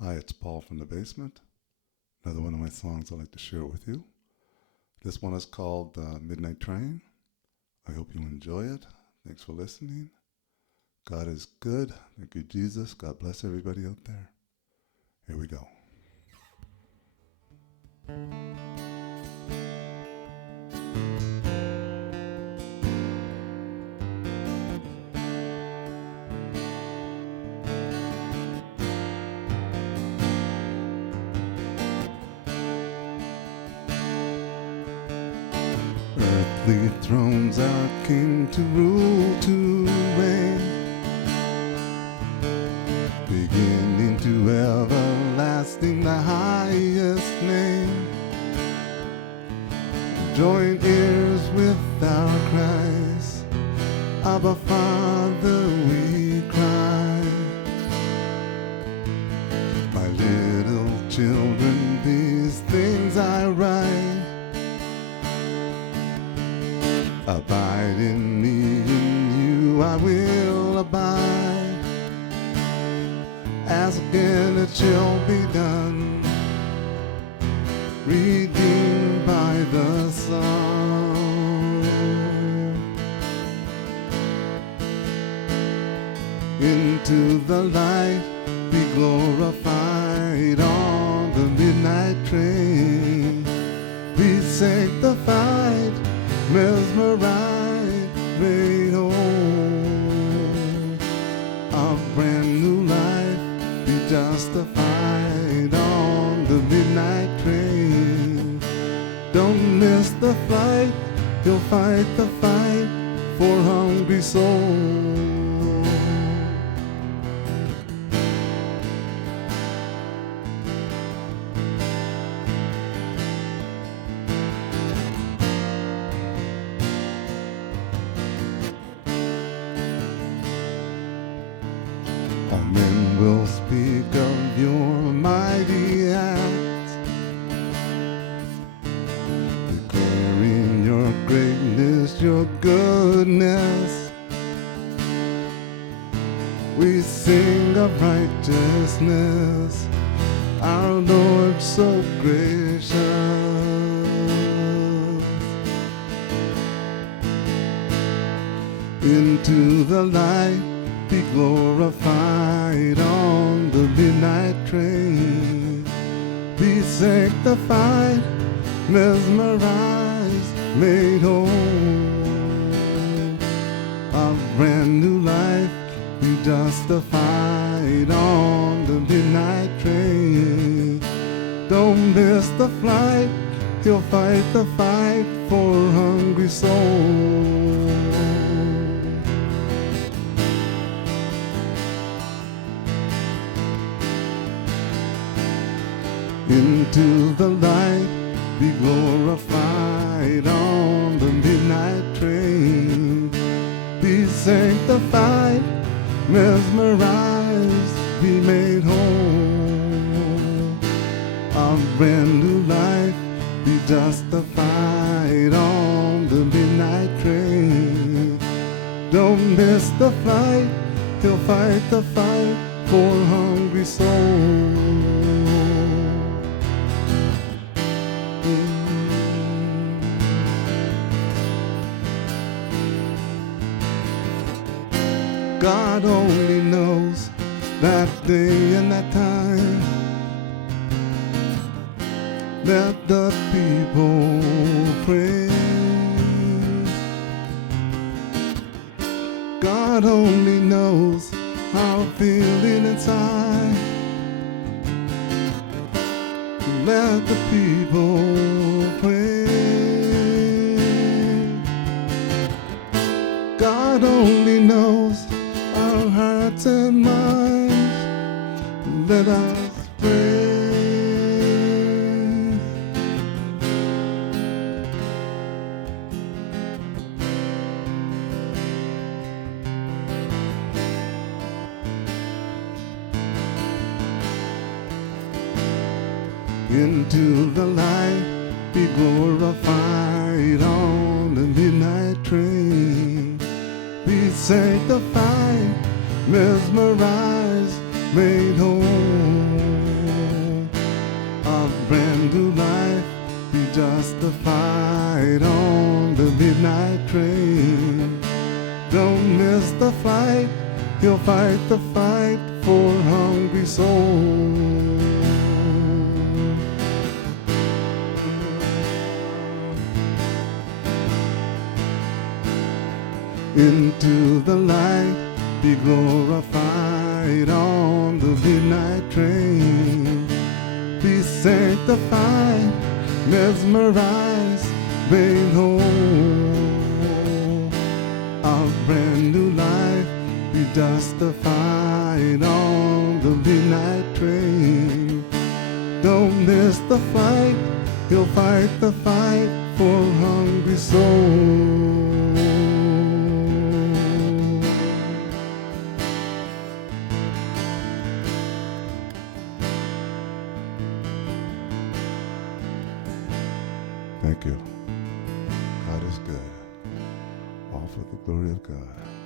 Hi, it's Paul from the basement. Another one of my songs I'd like to share with you. This one is called Midnight Train. I hope you enjoy it. Thanks for listening. God is good. Thank you, Jesus. God bless everybody out there. Here we go. Earthly thrones are king to rule, to reign, beginning to everlasting, the highest name. Join ears with our cries, Abba Father, we cry. My little children, these things I write. Abide in me, in you I will abide. Ask again, it shall be done, redeemed by the Son. Into the light, be glorified on the midnight train. Be sanctified, mesmerized, made whole. A brand new life, be justified on the midnight train. Don't miss the flight, you'll fight the fight for hungry souls. All men will speak of your mighty acts, declaring your greatness, your goodness. We sing of righteousness, our Lord so gracious. Into the light, be glorified on the midnight train. Be sanctified, mesmerized, made whole. A brand new life, be justified on the midnight train. Don't miss the flight, he'll fight the fight for hungry souls. Into the light, be glorified on the midnight train. Be sanctified, mesmerized, be made whole. A brand new life, be justified on the midnight train. Don't miss the flight, he'll fight the fight for hungry souls. God only knows that day and that time. Let the people pray. God only knows how I'm feeling inside. Let the people pray. God only knows our hearts and minds. Let us pray. Into the light, be glorified on the midnight train. Be sanctified, mesmerized, made whole. justified on the midnight train. Don't miss the fight, he'll fight the fight for hungry souls. Into the light, be glorified on the midnight train. Be sanctified, mesmerized, made whole. A brand new life, be justified on the midnight train. Don't miss the fight, he'll fight the fight for hungry souls. Thank you. God is good. All for the glory of God.